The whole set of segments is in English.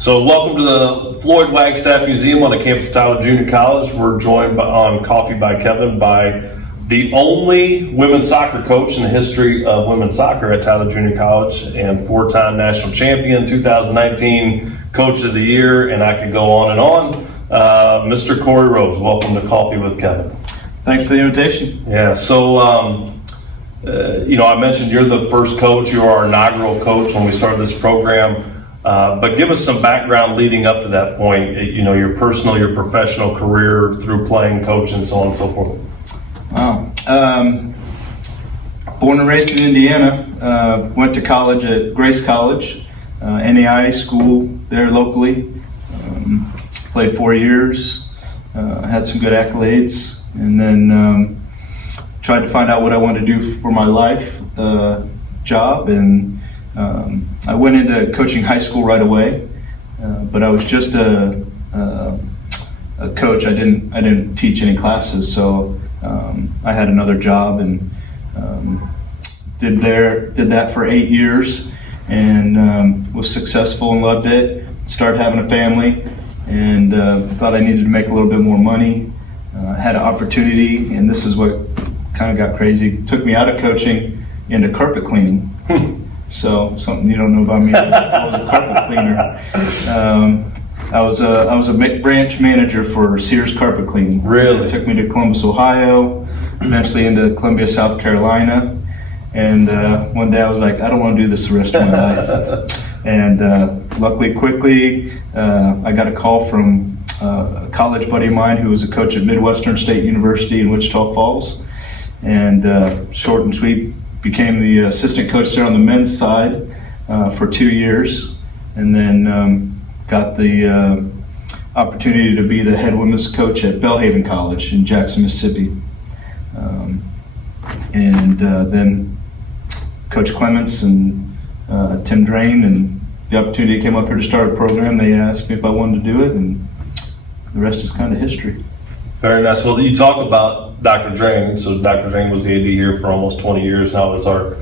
So welcome to the Floyd Wagstaff Museum on the campus of Tyler Junior College. We're joined on Coffee by Kevin by the only women's soccer coach in the history of women's soccer at Tyler Junior College and four-time national champion, 2019 Coach of the Year, and I could go on and on. Mr. Corey Rose, welcome to Coffee with Kevin. Thanks for the invitation. Yeah, so I mentioned you're the first coach. You were our inaugural coach when we started this program. But give us some background leading up to that point, your personal, your professional career through playing, coach, and so on and so forth. Wow. Born and raised in Indiana, went to college at Grace College, NAIA school there locally. Played 4 years, had some good accolades, and then tried to find out what I wanted to do for my life job, and I went into coaching high school right away, but I was just a coach. I didn't teach any classes, so I had another job and did that for 8 years, and was successful and loved it. Started having a family, and thought I needed to make a little bit more money. Had an opportunity, and this is what kind of got crazy. Took me out of coaching into carpet cleaning. So something you don't know about me, I was a carpet cleaner. I was a branch manager for Sears Carpet Cleaning. Really? It took me to Columbus, Ohio, eventually into Columbia, South Carolina. And one day I was like, I don't want to do this the rest of my life. And luckily, quickly, I got a call from a college buddy of mine who was a coach at Midwestern State University in Wichita Falls. And short and sweet, became the assistant coach there on the men's side for 2 years, and then got the opportunity to be the head women's coach at Belhaven College in Jackson, Mississippi. Then Coach Clements and Tim Drain, and the opportunity came up here to start a program. They asked me if I wanted to do it, and the rest is kind of history. Very nice. Well, you talk about Dr. Drain. So Dr. Drain was the AD here for almost 20 years now as our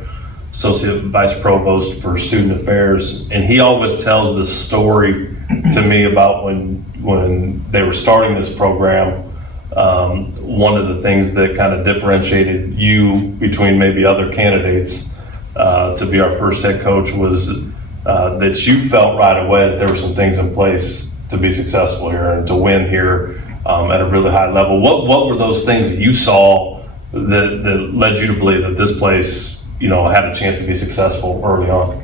Associate Vice Provost for Student Affairs. And he always tells this story to me about when they were starting this program. One of the things that kind of differentiated you between maybe other candidates to be our first head coach was that you felt right away that there were some things in place to be successful here and to win here at a really high level. What were those things that you saw that led you to believe that this place, had a chance to be successful early on?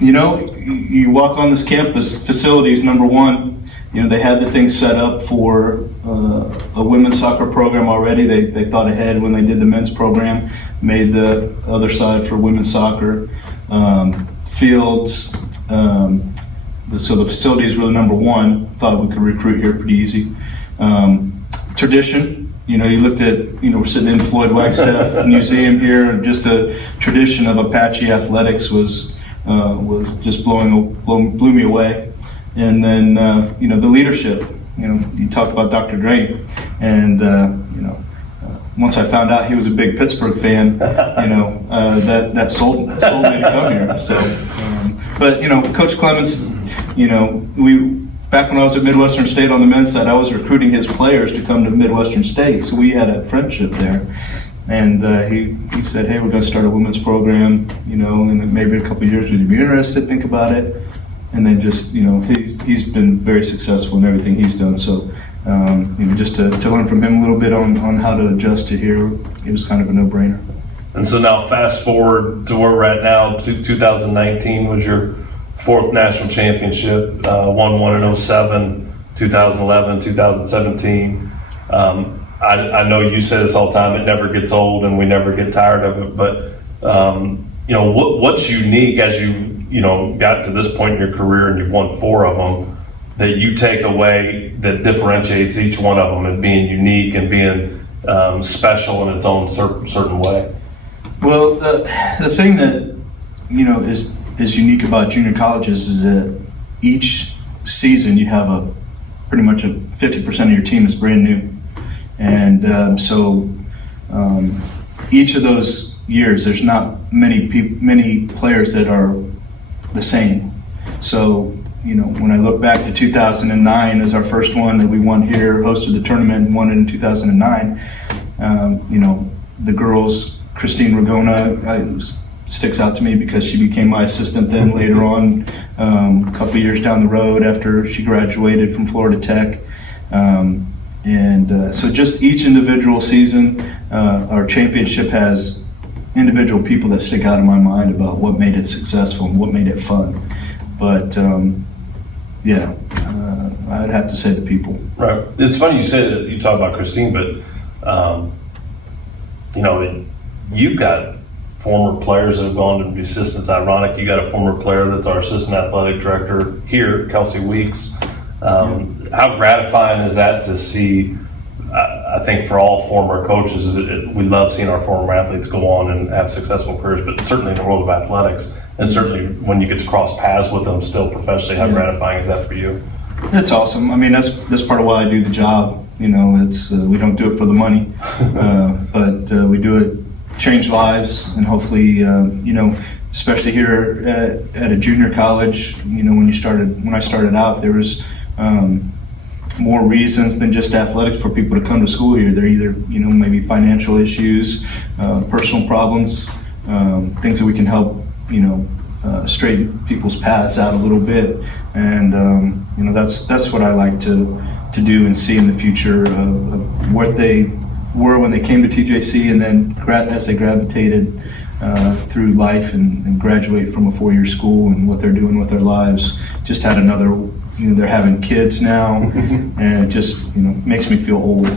You walk on this campus, facilities, number one, they had the things set up for a women's soccer program already. They thought ahead when they did the men's program, made the other side for women's soccer. Fields, so the facilities were the number one. Thought we could recruit here pretty easy. Tradition, you looked at, we're sitting in Floyd Wagstaff Museum here, and just a tradition of Apache athletics was just blew me away. And then the leadership. You talked about Dr. Drain, and once I found out he was a big Pittsburgh fan, that sold me to come here. So, but Coach Clements. Back when I was at Midwestern State on the men's side, I was recruiting his players to come to Midwestern State, so we had a friendship there. And he said, hey, we're going to start a women's program, in maybe a couple of years. Would you be interested? Think about it. And then just, he's been very successful in everything he's done. So, just to learn from him a little bit on how to adjust to here, it was kind of a no-brainer. And so now fast forward to where we're at now, 2019 was your fourth national championship, won one in 07, 2011, 2017. I know you say this all the time, it never gets old and we never get tired of it, but what's unique as you got to this point in your career and you've won 4 of them that you take away that differentiates each one of them and being unique and being special in its own certain way? Well, the thing that is unique about junior colleges is that each season you have pretty much 50% of your team is brand new, and so each of those years there's not many players that are the same. So when I look back to 2009 as our first one that we won here, hosted the tournament and won it in 2009, the girls, Christine Ragona, sticks out to me because she became my assistant then later on, a couple of years down the road after she graduated from Florida Tech. So just each individual season, our championship has individual people that stick out in my mind about what made it successful and what made it fun. But I'd have to say the people. Right. It's funny you say that, you talk about Christine, but you've got former players that have gone to be assistants. Ironic, you got a former player that's our assistant athletic director here, Kelsey Weeks. How gratifying is that to see? I think for all former coaches, we love seeing our former athletes go on and have successful careers, but certainly in the world of athletics, and certainly when you get to cross paths with them still professionally, how gratifying is that for you? It's awesome. I mean, that's part of why I do the job. It's we don't do it for the money, but we do it change lives, and hopefully, especially here at a junior college, when I started out, there was more reasons than just athletics for people to come to school here. They're either, maybe financial issues, personal problems, things that we can help, straighten people's paths out a little bit. And, that's what I like to do and see in the future of what they were when they came to TJC, and then as they gravitated through life and graduate from a 4-year school, and what they're doing with their lives. Just had another, they're having kids now, and it just makes me feel old.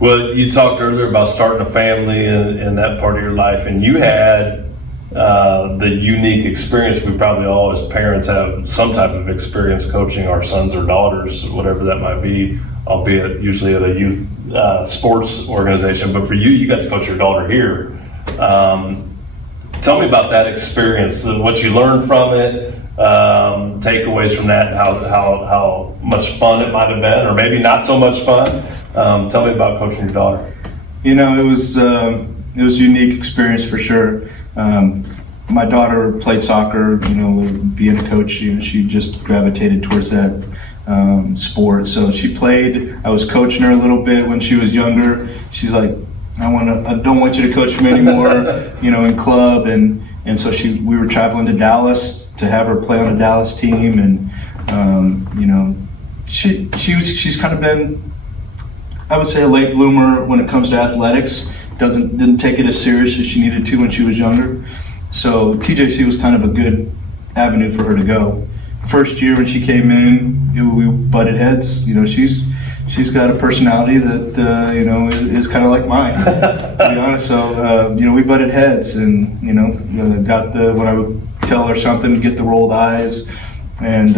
Well, you talked earlier about starting a family in that part of your life, and you had the unique experience. We probably all as parents have some type of experience coaching our sons or daughters, whatever that might be, albeit usually at a youth sports organization. But for you, you got to coach your daughter here. Tell me about that experience, what you learned from it, takeaways from that, how much fun it might have been, or maybe not so much fun. Tell me about coaching your daughter. It was a unique experience for sure. My daughter played soccer. Being a coach, she just gravitated towards that sport. So she played. I was coaching her a little bit when she was younger. She's like, I don't want you to coach me anymore, in club. And so we were traveling to Dallas to have her play on a Dallas team. And, she's kind of been, I would say, a late bloomer when it comes to athletics. Didn't take it as serious as she needed to when she was younger. So TJC was kind of a good avenue for her to go. First year when she came in, we butted heads. She's got a personality that is kind of like mine, to be honest. So we butted heads, and got when I would tell her something, get the rolled eyes, and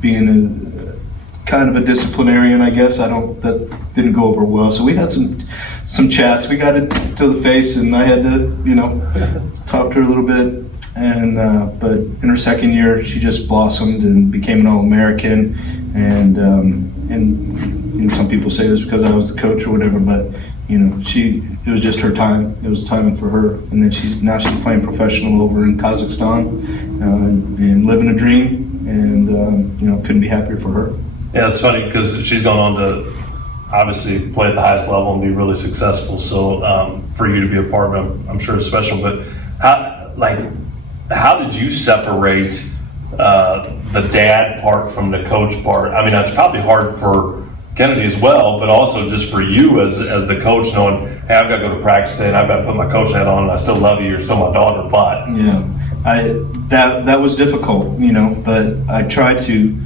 being a kind of a disciplinarian, I guess. That didn't go over well. So we had some chats. We got it to the face, and I had to talk to her a little bit. And but in her second year, she just blossomed and became an All-American. And some people say it was because I was the coach or whatever, but it was just her time. It was timing for her. And then now she's playing professional over in Kazakhstan and living a dream. And couldn't be happier for her. Yeah, it's funny because she's gone on to obviously play at the highest level and be really successful. So for you to be a part of it, I'm sure it's special. But how did you separate the dad part from the coach part? I mean, that's probably hard for Kennedy as well, but also just for you as the coach, knowing, hey, I've got to go to practice today and I've got to put my coach hat on, and I still love you, you're still my daughter, but. Yeah, that was difficult, but I tried to,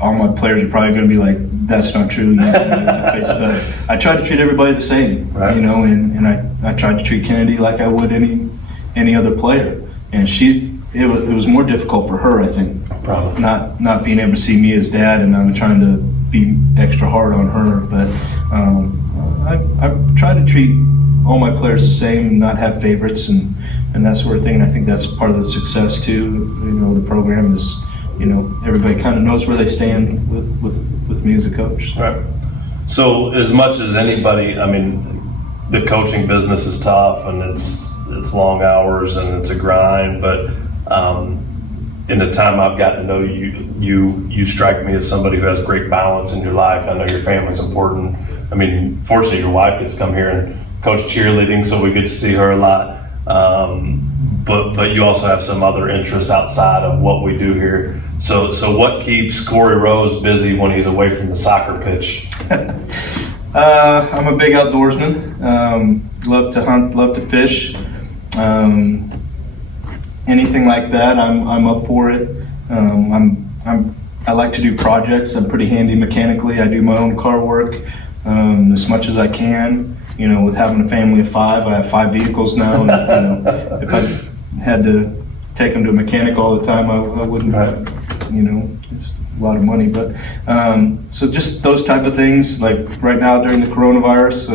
all my players are probably going to be like, that's not true. But I tried to treat everybody the same, right. And I tried to treat Kennedy like I would any other player. And it was more difficult for her, I think. Probably. Not being able to see me as dad, and I'm trying to be extra hard on her. But I try to treat all my players the same, not have favorites and that sort of thing. And I think that's part of the success too. The program is, everybody kind of knows where they stand with me as a coach. Right. So as much as anybody, I mean, the coaching business is tough and it's long hours and it's a grind, but In the time I've gotten to know you, you strike me as somebody who has great balance in your life. I know your family's important. I mean, fortunately, your wife gets to come here and coach cheerleading, so we get to see her a lot. But you also have some other interests outside of what we do here. So what keeps Corey Rose busy when he's away from the soccer pitch? I'm a big outdoorsman. Love to hunt, love to fish. Anything like that, I'm up for it. I like to do projects. I'm pretty handy mechanically. I do my own car work as much as I can. You know, with having a family of 5, I have 5 vehicles now. And, if I had to take them to a mechanic all the time, I wouldn't. You know, it's a lot of money. But so just those type of things. Like right now during the coronavirus,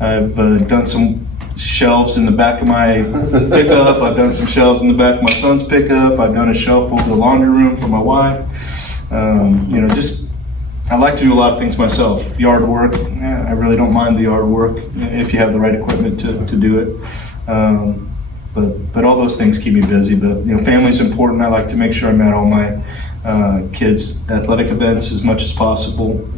I've done some shelves in the back of my pickup. I've done some shelves in the back of my son's pickup. I've done a shelf over the laundry room for my wife. You know, just I like to do a lot of things myself. Yard work, I really don't mind the yard work if you have the right equipment to do it. But all those things keep me busy. But you know, family's important. I like to make sure I'm at all my kids' athletic events as much as possible.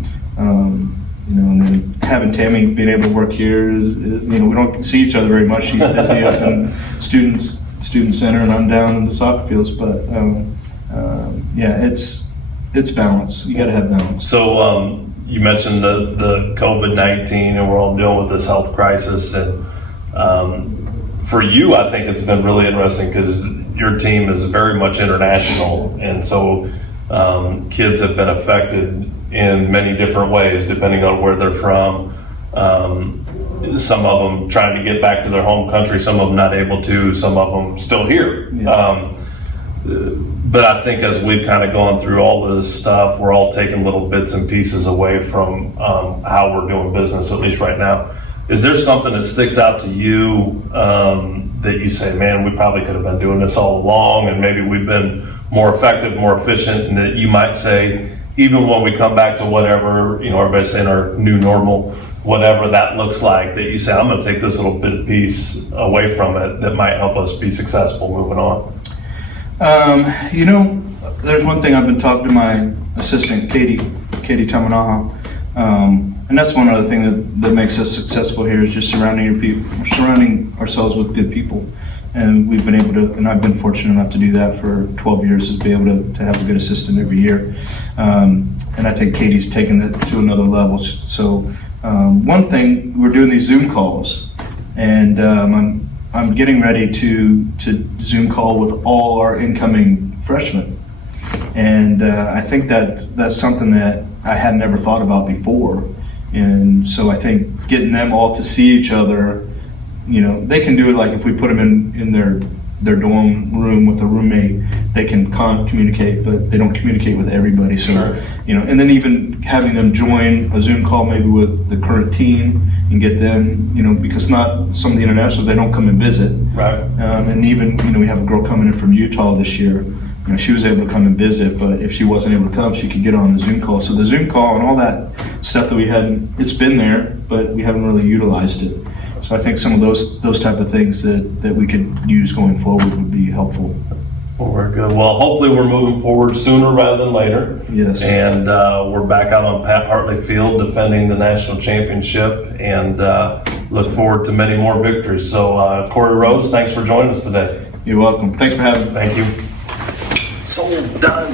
You know, and then having Tammy being able to work here is, you know, we don't see each other very much. She's busy up in student center, and I'm down in the soccer fields. But yeah, it's balance. You got to have balance. So you mentioned the COVID-19, and we're all dealing with this health crisis. And for you, I think it's been really interesting because your team is very much international, and so kids have been affected in many different ways depending on where they're from. Some of them trying to get back to their home country, some of them not able to, some of them still here. Yeah. But I think as we've kind of gone through all of this stuff, we're all taking little bits and pieces away from how we're doing business, at least right now. Is there something that sticks out to you that you say, man, we probably could have been doing this all along, and maybe we've been more effective, more efficient, and that you might say, even when we come back to whatever, you know, everybody's saying our new normal, whatever that looks like, that you say, I'm going to take this little bit of piece away from it that might help us be successful moving on? You know, there's one thing I've been talking to my assistant, Katie Tamanaha, and that's one other thing that makes us successful here is just surrounding ourselves with good people. And we've been able to, and I've been fortunate enough to do that for 12 years, is be able to have a good assistant every year. And I think Katie's taken it to another level. So one thing, we're doing these Zoom calls, and I'm getting ready to Zoom call with all our incoming freshmen. And I think that's something that I had never thought about before. And so I think getting them all to see each other, you know, they can do it like if we put them in their dorm room with a roommate, they can communicate, but they don't communicate with everybody. So, sure. You know, and then even having them join a Zoom call maybe with the current team and get them, you know, because not some of the internationals, they don't come and visit. Right. And even, you know, we have a girl coming in from Utah this year. You know, she was able to come and visit, but if she wasn't able to come, she could get on the Zoom call. So the Zoom call and all that stuff that we had, it's been there, but we haven't really utilized it. So I think some of those type of things that we could use going forward would be helpful. Well, we're good. Well, hopefully we're moving forward sooner rather than later. Yes. And we're back out on Pat Hartley Field defending the national championship, and look forward to many more victories. So Corey Rose, thanks for joining us today. You're welcome. Thanks for having me. Thank you. Sold, done.